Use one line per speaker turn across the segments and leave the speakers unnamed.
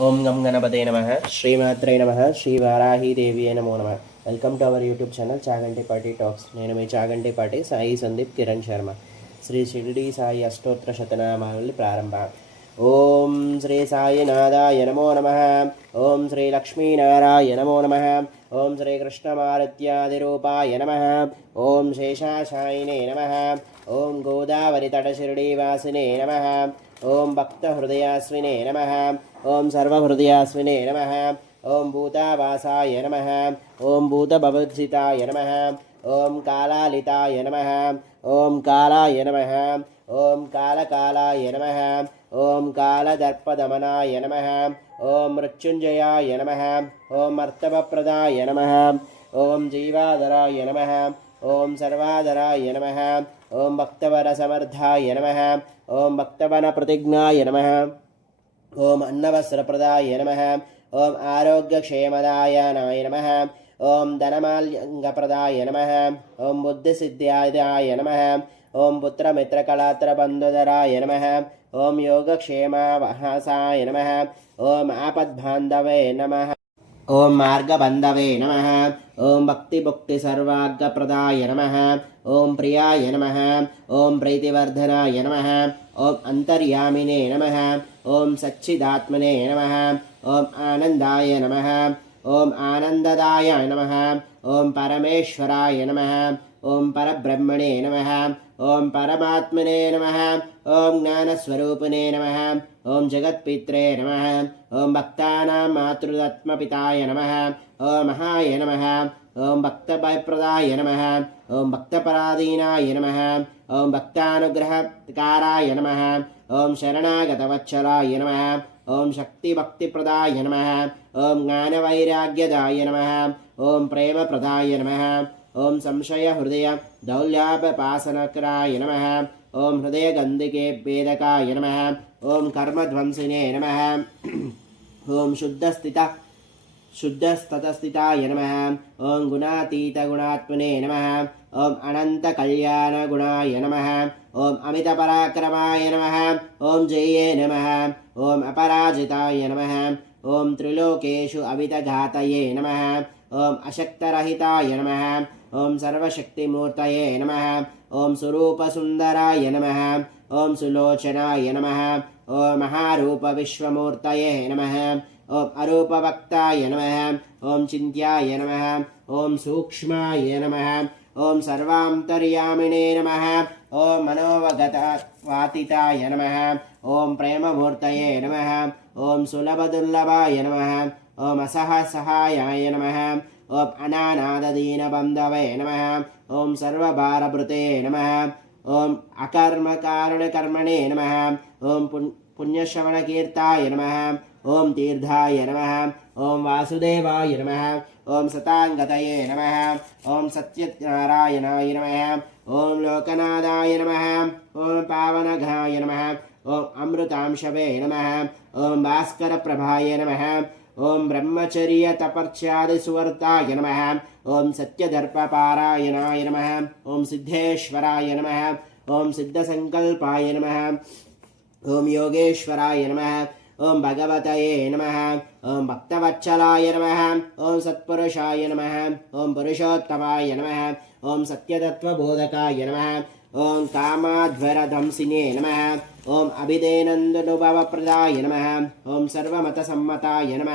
ఓం గం గణపతే నమ. శ్రీమాత్రే నమ. శ్రీ వారాహీదేవి నమో నమ. Welcome to our YouTube channel Chaganti Pati talks. నేను మీ చాగంటి పాటి సాయి సందీప్ కిరణ్ శర్మ. శ్రీ షిరిడి సాయి అష్టోత్తర శతనామావళి ప్రారంభ. ఓం శ్రీ సాయినాథాయ నమో నమ. ఓం శ్రీ లక్ష్మీనారాయ నమో నమ. ఓం శ్రీ కృష్ణమారుత్యాదిరూపాయ నమ. ఓం శేషాశాయినే నమ. ఓం గోదావరి తటశిరిడీవాసినే నమ. ఓం భక్తహృదయాస్వినే నమ ఓం సర్వహృదయాస్వినే నమ ఓం భూతావాసాయ నమ ఓం భూతభవత్సితాయ నమ ఓం కాళాలితాయ నమ ఓం కాళాయ నమ ఓం కాళకాలాయ నమ ఓం కాళదర్పదమనాయ నమ ఓం మృత్యుంజయాయ నమ ఓం అర్థవప్రదాయ నమ ఓం జీవాధరాయ నమ ఓం సర్వాధరాయ నమ. ఓం భక్తవర సమర్థాయ నమ. ఓం భక్తవన ప్రతిజ్ఞాయ నమ. ఓం అన్నవస్త్రప్రదాయ నమ. ఓం ఆరోగ్యక్షేమదాయ నాయ నమ. ఓం ధనమాల్యంగప్రదాయ నమ. ఓం బుద్ధిసిద్ధ్యాయ నమ. ఓం పుత్రమిత్రకళాత్రబంధుధరాయ నమ. ఓం యోగక్షేమావహాసాయ నమ. ఓం ఆపద్బాంధవే నమ. ఓం మార్గబంధవే నమ. ఓం భక్తిభుక్తి సర్వాగ్రప్రదాయ నమ. ఓం ప్రియాయ నమ. ఓం ప్రీతివర్ధనాయ నమ. ఓం అంతర్యామినే నమ. ఓం సచ్చిదాత్మనే నమ. ఓం ఆనందాయ నమ. ఓం ఆనందదాయ నమ. ఓం పరమేశ్వరాయ నమ. ఓం పరబ్రహ్మణే నమ. ఓం పరమాత్మనే నమ ఓం జ్ఞానస్వరూపిణే నమ ఓం జగత్పిత్రే నమ ఓం భక్తానాం మాతృదత్మపితాయ నమ ఓం మహాయ నమ ఓం భక్తభయప్రదాయ నమ ఓం భక్తపరాధీనాయ నమ ఓం భక్తానుగ్రహకారాయ నమ ఓం శరణాగతవత్సలాయ నమ ఓం శక్తిభక్తిప్రదాయ నమ ఓం జ్ఞానవైరాగ్యదాయ నమ ఓం ప్రేమప్రదాయ నమ ఓం సంశయ హృదయ దౌల్యాపపాసనకరాయ నమ. ఓం హృదయ గంధికే భేదకాయ నమ. ఓం కర్మధ్వంసినే నమ. ఓం శుద్ధస్థిత శుద్ధస్తతస్థితాయ నమ. ఓం గుణాతీతగుణాత్మనే నమ. ఓం అనంతకళ్యాణగుణాయ నమ. ఓం అమితపరాక్రమాయ నమ. ఓం జయే నమ. ఓం అపరాజితాయ నమ. ఓం త్రిలోకేషు అవితఘాతయే నమ. ఓం అశక్తరహితాయ నమ ఓం సర్వశక్తిమూర్తయే నమ ఓం స్వరూపసుందరాయ నమ ఓం సులోచనాయ నమ ఓం మహారూపవిశ్వమూర్తయే నమ ఓం అరూపవక్తాయ నమ ఓం చింత్యాయ నమ ఓం సూక్ష్మాయ నమ ఓం సర్వాంతర్యామిణే నమ ఓం మనోవగత వాతితాయ నమ ఓం ప్రేమమూర్తయే నమ ఓం సులభదుర్లభాయ ఓం అసహ సహాయాయ నమ ఓం అనానాదీన బంధవే నమ ఓం సర్వభారభృతే నమ ఓం అకర్మకారణకర్మణే నమ ఓం పుణ్ పుణ్యశ్రవణకీర్తాయ నమ ఓం తీర్థాయ నమ ఓం వాసుదేవాయ నమ ఓం సతాంగతయే నమ ఓం సత్యనారాయణాయ నమ ఓం లోకనాథాయ నమ ఓం పావనఘాయ నమ ఓం అమృతాంశవే నమ ఓం భాస్కరప్రభాయ నమ ఓం బ్రహ్మచర్య తపర్చాది సువర్తాయ నమ. ఓం సత్యదర్పపారాయణాయ నమ. ఓం సిద్ధేశ్వరాయ నమ. ఓం సిద్ధసంకల్పాయ నమ. ఓం యోగేశ్వరాయ నమ. ఓం భగవతయే నమ. ఓం భక్తవత్సలాయ నమ. ఓం సత్పురుషాయ నమ. ఓం పురుషోత్తమాయ నమ. ఓం సత్యతత్వబోధకాయ నమ. ఓం కామాధ్వరదంసినే నమ. ఓం అభిదేనందనుభవప్రదాయ నమ. ఓం సర్వమత సమ్మతాయ నమ.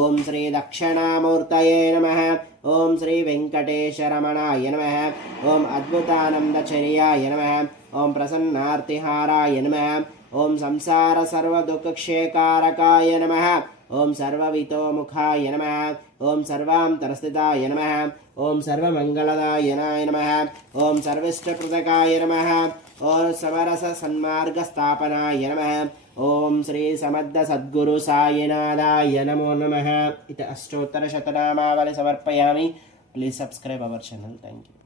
ఓం శ్రీ దక్షిణామూర్తయే నమ. ఓం శ్రీ వెంకటేశరమణాయ నమ. ఓం అద్భుతానందచర్యాయ నమ. ఓం ప్రసన్నార్తిహారాయ నమ. ఓం సంసార సర్వదుఃఖక్షేకారకాయ నమ. ఓం సర్వవితోముఖాయ నమ. ఓం సర్వాంతరస్థితాయ నమ. ఓం సర్వమంగళదాయ నమ. ఓం సర్విష్టకృతకాయ నమ. ఓం సమరస సన్మార్గ స్థాపనాయ నమ. ఓం శ్రీ సమర్థ సద్గురు సాయినాథాయ నమో నమ. ఇది అష్టోత్తర శతనామావళి సమర్పయామి. Please subscribe our channel. Thank you